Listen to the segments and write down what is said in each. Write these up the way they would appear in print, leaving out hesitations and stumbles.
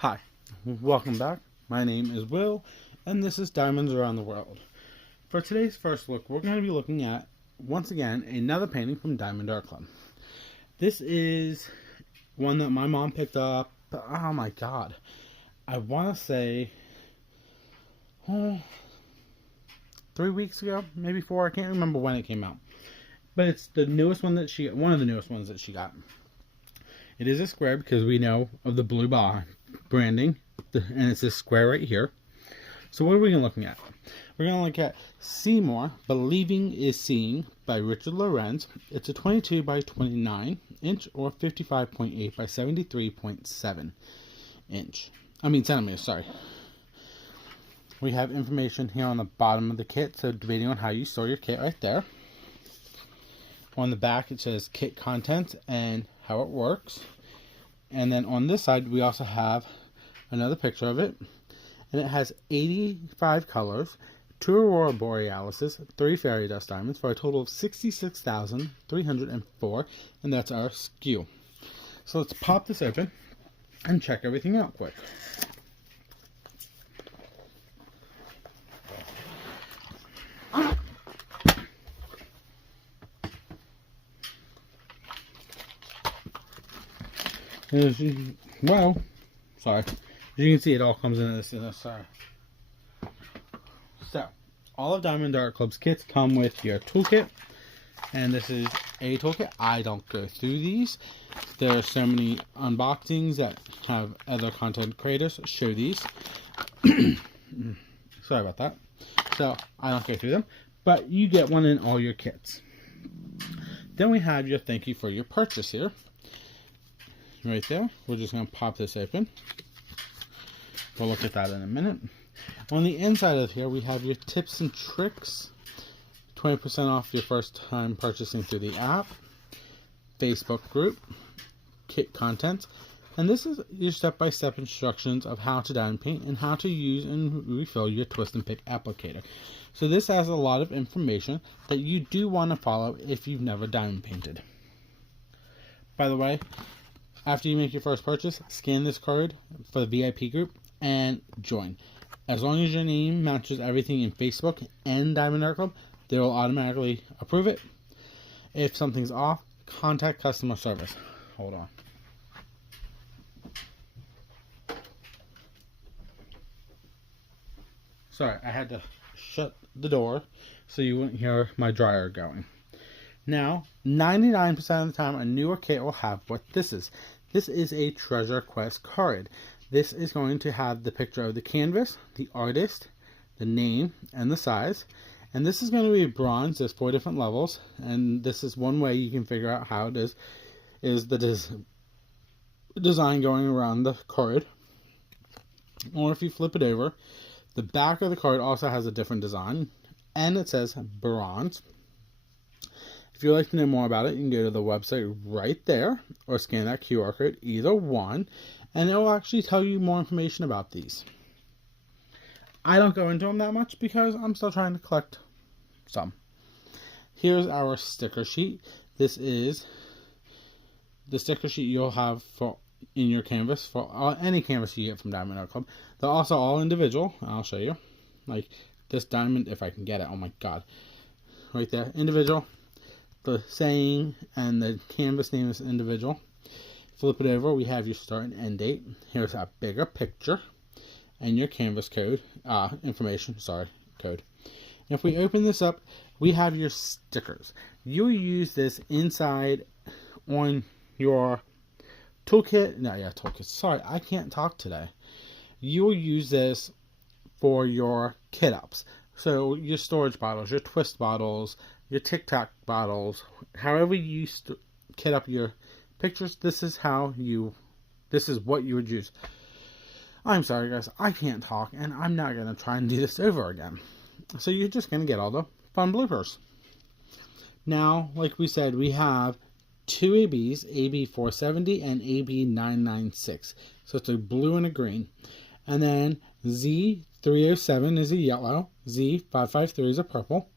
Hi, welcome back. My name is Will, and this is Diamonds Around the World. For today's first look, we're going to be looking at, once again, another painting from Diamond Art Club. This is one that my mom picked up, oh my god, I want to say 3 weeks ago, maybe 4, I can't remember when it came out. But it's the newest one that she got, one of the newest ones that she got. It is a square because we know of the blue bar branding, and it's this square right here. So what are we looking at? We're going to look at Seymor, Believing is Seeing by Richard Lorenz. It's a 22 by 29 inch or 55.8 by 73.7 centimeters, sorry. We have information here on the bottom of the kit, so depending on how you store your kit right there. On the back it says kit contents and how it works. And then on this side we also have another picture of it. And it has 85 colors, 2 Aurora Borealises, 3 Fairy Dust Diamonds for a total of 66,304. And that's our SKU. So let's pop this open and check everything out quick. As you can see, it all comes in this. So, all of Diamond Art Club's kits come with your toolkit, and this is a toolkit. I don't go through these. There are so many unboxings that have other content creators show these. Sorry about that. So, I don't go through them, but you get one in all your kits. Then we have your thank you for your purchase here. Right there. We're just going to pop this open. We'll look at that in a minute. On the inside of here, we have your tips and tricks. 20% off your first time purchasing through the app. Facebook group. Kit contents. And this is your step-by-step instructions of how to diamond paint and how to use and refill your twist and pick applicator. So this has a lot of information that you do want to follow if you've never diamond painted. By the way, after you make your first purchase, scan this card for the VIP group and join. As long as your name matches everything in Facebook and Diamond Art Club, they will automatically approve it. If something's off, contact customer service. Hold on. Sorry, I had to shut the door so you wouldn't hear my dryer going. Now, 99% of the time, a newer kit will have what this is. This is a Treasure Quest card. This is going to have the picture of the canvas, the artist, the name, and the size. And this is going to be bronze. There's 4 different levels. And this is one way you can figure out how it is the design going around the card. Or if you flip it over, the back of the card also has a different design. And it says bronze. If you'd like to know more about it, you can go to the website right there or scan that QR code, either one, and it will actually tell you more information about these. I don't go into them that much because I'm still trying to collect some. Here's our sticker sheet. This is the sticker sheet you'll have for in your canvas for any canvas you get from Diamond Art Club. They're also all individual. I'll show you. Like this diamond, if I can get it. Oh my god. Right there. Individual. The saying and the canvas name is individual. Flip it over, we have your start and end date. Here's a bigger picture and your canvas code code. If we open this up, we have your stickers. You'll use this inside on your toolkit. Sorry, I can't talk today. You'll use this for your kit ups. So your storage bottles, your twist bottles, your Tic Tac bottles, however you kit up your pictures, this is what you would use. I'm sorry guys, I can't talk, and I'm not going to try and do this over again. So you're just going to get all the fun bloopers. Now, like we said, we have 2 ABs, AB 470 and AB 996. So it's a blue and a green. And then Z307 is a yellow, Z553 is a purple.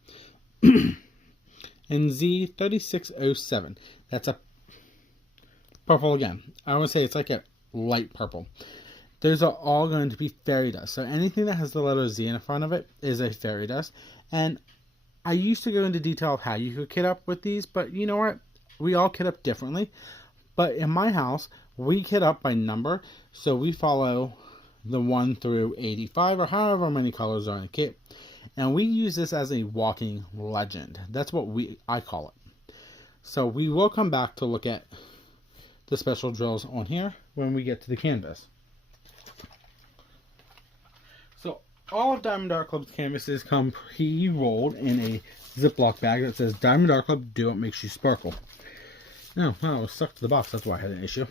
And Z3607, that's a purple again. I would say it's like a light purple. those are all going to be fairy dust. So anything that has the letter Z in front of it is a fairy dust. And I used to go into detail of how you could kit up with these, but you know what? We all kit up differently. But in my house, we kit up by number. So we follow the 1 through 85 or however many colors are in a kit. And we use this as a walking legend. That's what I call it. So we will come back to look at the special drills on here when we get to the canvas. So all of Diamond Art Club's canvases come pre-rolled in a Ziploc bag that says Diamond Art Club, do what makes you sparkle. Oh, wow, I was stuck to the box, that's why I had an issue.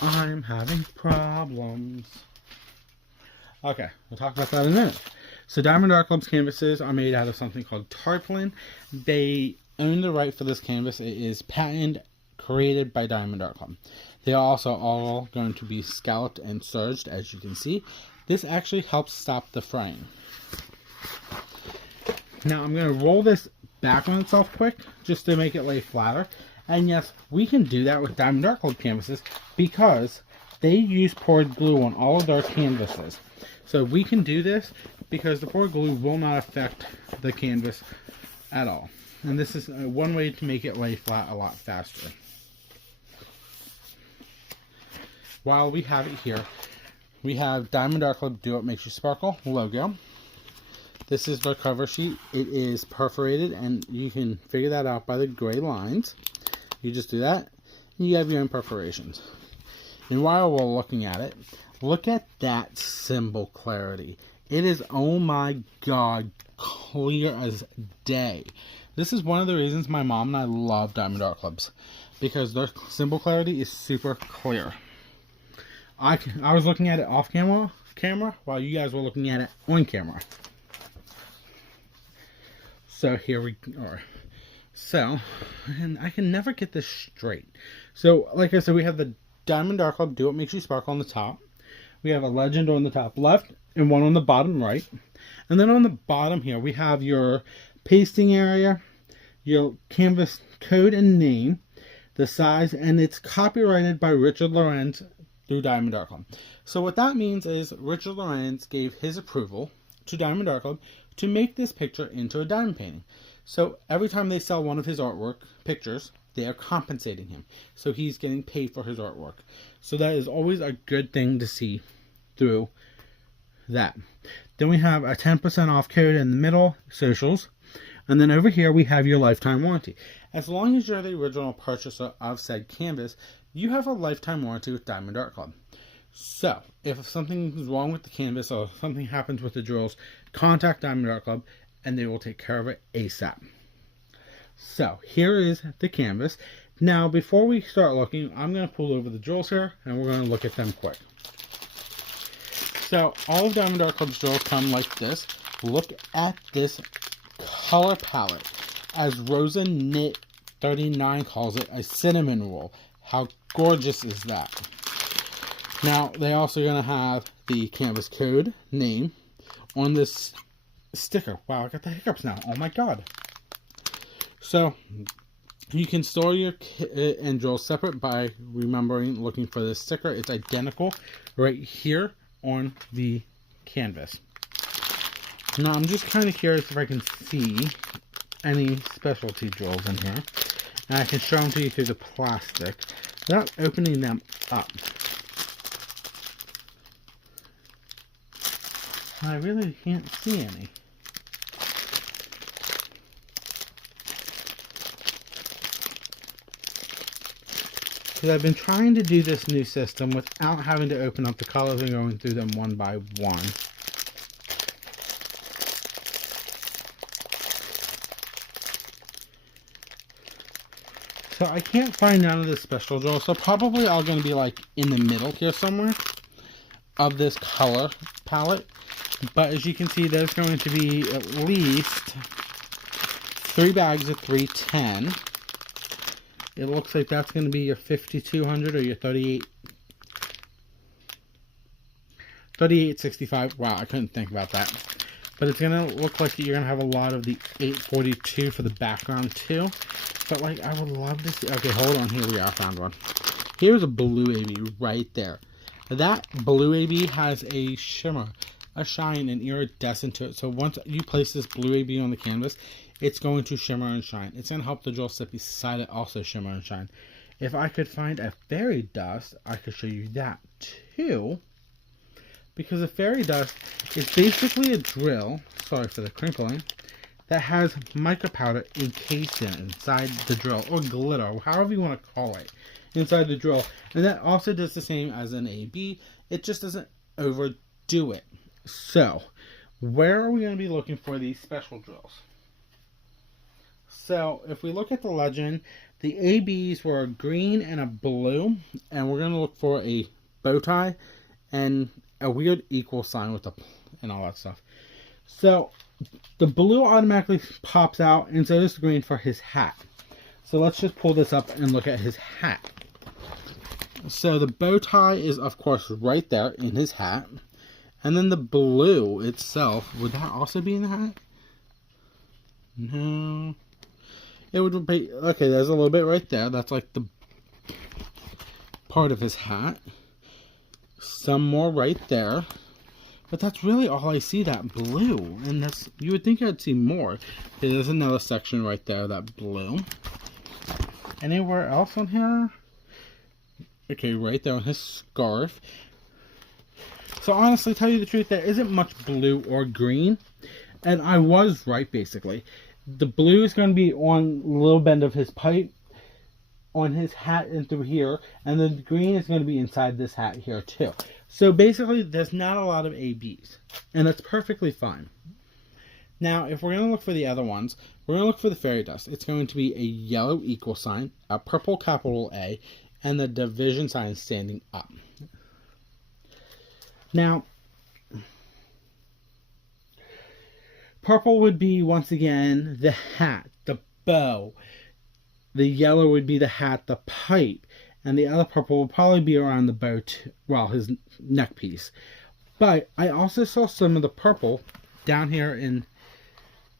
I'm having problems. Okay, we'll talk about that in a minute. So Diamond Art Club's canvases are made out of something called tarpaulin. They own the right for this canvas. It is patented, created by Diamond Art Club. They are also all going to be scalloped and serged, as you can see. This actually helps stop the fraying. Now I'm going to roll this back on itself quick, just to make it lay flatter. And yes, we can do that with Diamond Art Club canvases because they use poured glue on all of their canvases. So we can do this because the poured glue will not affect the canvas at all. And this is one way to make it lay flat a lot faster. While we have it here, we have Diamond Art Club Do What Makes You Sparkle logo. This is their cover sheet. It is perforated, and you can figure that out by the gray lines. You just do that, and you have your own perforations. And while we're looking at it, look at that symbol clarity. It is, oh my god, clear as day. This is one of the reasons my mom and I love Diamond Art Clubs, because their symbol clarity is super clear. I was looking at it off camera while you guys were looking at it on camera. So here we are. So, and I can never get this straight. So, like I said, we have the Diamond Art Club Do What Makes You Sparkle on the top. We have a legend on the top left and one on the bottom right. And then on the bottom here, we have your pasting area, your canvas code and name, the size, and it's copyrighted by Richard Lorenz through Diamond Art Club. So what that means is Richard Lorenz gave his approval to Diamond Art Club to make this picture into a diamond painting. So every time they sell one of his artwork pictures, they are compensating him. So he's getting paid for his artwork. So that is always a good thing to see through that. Then we have a 10% off code in the middle, socials. And then over here we have your lifetime warranty. As long as you're the original purchaser of said canvas, you have a lifetime warranty with Diamond Art Club. So, if something is wrong with the canvas or something happens with the drills, contact Diamond Art Club and they will take care of it ASAP. So, here is the canvas. Now, before we start looking, I'm going to pull over the drills here and we're going to look at them quick. So, all of Diamond Art Club's drills come like this. Look at this color palette. As Rosa Knit 39 calls it, a cinnamon roll. How gorgeous is that? Now, they're also going to have the canvas code name on this sticker. Wow, I got the hiccups now. Oh my god. So, you can store your kit and drill separate by remembering looking for this sticker. It's identical right here on the canvas. Now, I'm just kind of curious if I can see any specialty drills in here. And I can show them to you through the plastic without opening them up. I really can't see any. Because I've been trying to do this new system without having to open up the colors and going through them one by one. So I can't find none of the special drills, so probably all going to be like in the middle here somewhere of this color palette. But as you can see, there's going to be at least 3 bags of 310. It looks like that's going to be your 5200 or your 3865. Wow, I couldn't think about that. But it's going to look like you're going to have a lot of the 842 for the background too. But like, I would love to see... Okay, hold on. Here we are. I found one. Here's a blue AB right there. That blue AB has a shimmer, a shine, and iridescent to it. So once you place this blue AB on the canvas, it's going to shimmer and shine. It's going to help the drill set beside it also shimmer and shine. If I could find a fairy dust, I could show you that too. Because a fairy dust is basically a drill, sorry for the crinkling, that has mica powder encased in it inside the drill, or glitter, however you want to call it, inside the drill. And that also does the same as an AB. It just doesn't overdo it. So, where are we going to be looking for these special drills? So, if we look at the legend, the ABs were a green and a blue, and we're going to look for a bow tie and a weird equal sign with and all that stuff. So the blue automatically pops out, and so does the green for his hat. So let's just pull this up and look at his hat. So the bow tie is of course right there in his hat, and then the blue itself, would that also be in the hat? No, it would be okay. There's a little bit right there. That's like the part of his hat. Some more right there, but that's really all I see, that blue, and that's, you would think I'd see more. There's another section right there, that blue. Anywhere else on here? Okay, right there on his scarf. So honestly, tell you the truth, there isn't much blue or green, and I was right basically. The blue is going to be on a little bend of his pipe, on his hat and through here, and then the green is going to be inside this hat here too. So basically there's not a lot of ABs, and that's perfectly fine. Now if we're going to look for the other ones, we're going to look for the fairy dust. It's going to be a yellow equal sign, a purple capital A, and the division sign standing up. Now purple would be once again the hat, the bow. The yellow would be the hat, the pipe, and the other purple would probably be around the bow, well, his neck piece. But I also saw some of the purple down here in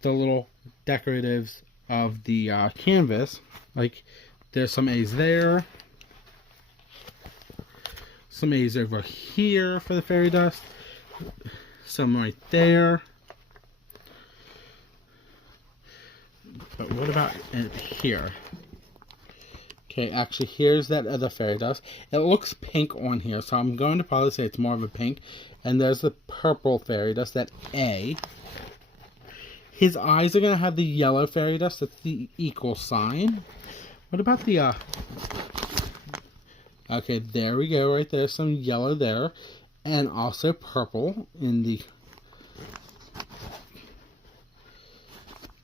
the little decoratives of the canvas. Like, there's some A's there, some A's over here for the fairy dust, some right there. But what about here? Okay, actually, here's that other fairy dust. It looks pink on here, so I'm going to probably say it's more of a pink. And there's the purple fairy dust, that A. His eyes are going to have the yellow fairy dust. That's the equal sign. What about the... Okay, there we go. Right there, some yellow there. And also purple in the...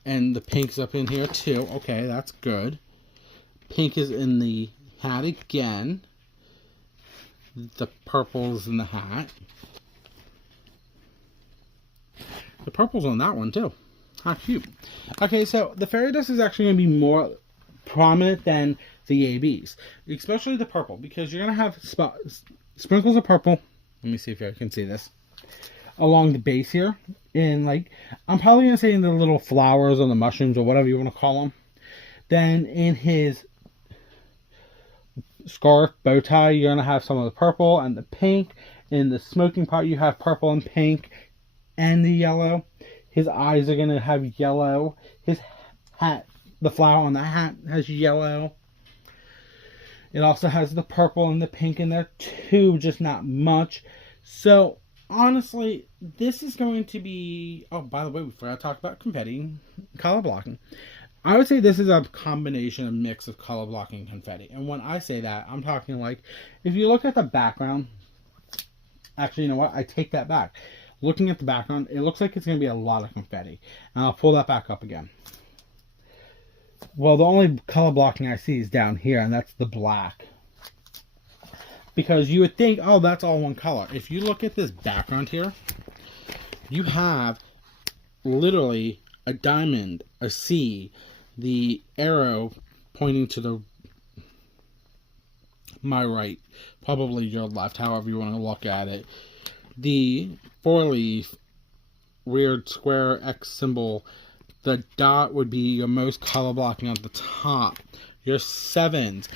And the pink's up in here too. Okay, that's good. Pink is in the hat again. The purple's in the hat. The purple's on that one too. How cute. Okay, so the fairy dust is actually going to be more prominent than the ABs. Especially the purple, because you're going to have sprinkles of purple. Let me see if I can see this. Along the base here. And like, I'm probably going to say in the little flowers or the mushrooms or whatever you want to call them. Then in his scarf, bow tie, you're going to have some of the purple and the pink. In the smoking part, you have purple and pink and the yellow. His eyes are going to have yellow. His hat, the flower on the hat has yellow. It also has the purple and the pink in there too, just not much. So honestly, this is going to be... Oh, by the way, we forgot to talk about confetti, color blocking. I would say this is a combination, a mix of color blocking and confetti. And when I say that, I'm talking like, if you look at the background... Actually, you know what? I take that back. Looking at the background, it looks like it's going to be a lot of confetti. And I'll pull that back up again. Well, the only color blocking I see is down here, and that's the black. Because you would think, oh, that's all one color. If you look at this background here, you have literally a diamond, a C, the arrow pointing to my right, probably your left, however you want to look at it. The 4-leaf weird square X symbol. The dot would be your most color blocking at the top. Your sevens,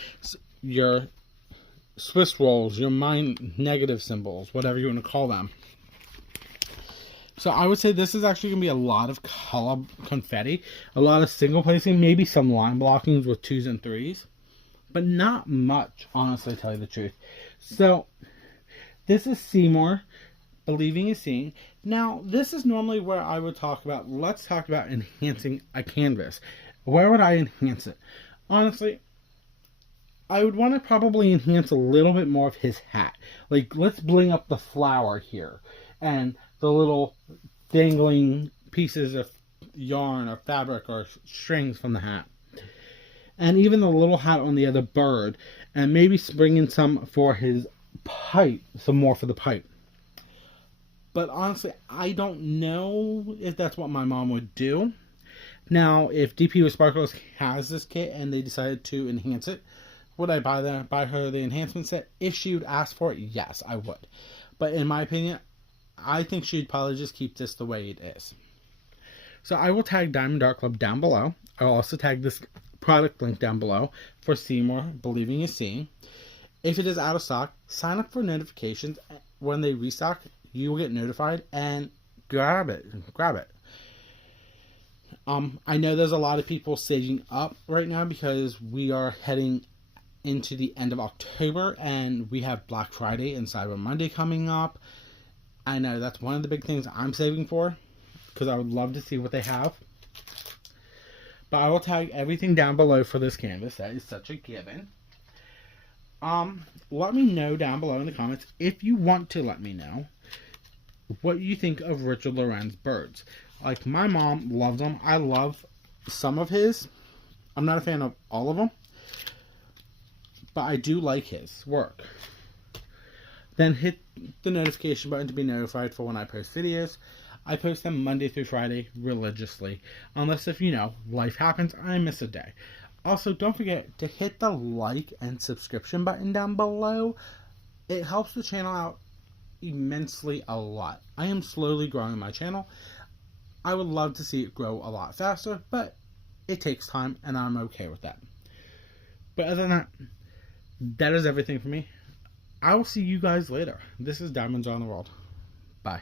your Swiss rolls, your negative symbols, whatever you want to call them. So I would say this is actually going to be a lot of color confetti, a lot of single placing, maybe some line blockings with 2s and 3s, but not much, honestly, to tell you the truth. So this is Seymor, Believing is Seeing. Now, this is normally where I would talk about, let's talk about enhancing a canvas. Where would I enhance it? Honestly, I would want to probably enhance a little bit more of his hat. Like, let's bling up the flower here. And the little dangling pieces of yarn or fabric or strings from the hat. And even the little hat on the other bird. And maybe bring in some for his pipe. Some more for the pipe. But honestly, I don't know if that's what my mom would do. Now, if DP with Sparkles has this kit and they decided to enhance it, would I buy her the enhancement set? If she would ask for it, yes, I would. But in my opinion, I think she'd probably just keep this the way it is. So I will tag Diamond Art Club down below. I will also tag this product link down below for Seymor, Believing is Seeing. If it is out of stock, sign up for notifications. When they restock, you will get notified and grab it. I know there's a lot of people saving up right now because we are heading into the end of October and we have Black Friday and Cyber Monday coming up. I know that's one of the big things I'm saving for because I would love to see what they have. But I will tag everything down below for this canvas. That is such a given. Let me know down below in the comments if you want to let me know what you think of Richard Lorenz birds. Like, my mom loves them. I love some of his. I'm not a fan of all of them, but I do like his work. Then hit the notification button to be notified for when I post videos. I post them Monday through Friday religiously. Unless if, life happens, I miss a day. Also, don't forget to hit the like and subscription button down below. It helps the channel out immensely a lot. I am slowly growing my channel. I would love to see it grow a lot faster, but it takes time and I'm okay with that. But other than that is everything for me. I will see you guys later. This is Diamonds on the World. Bye.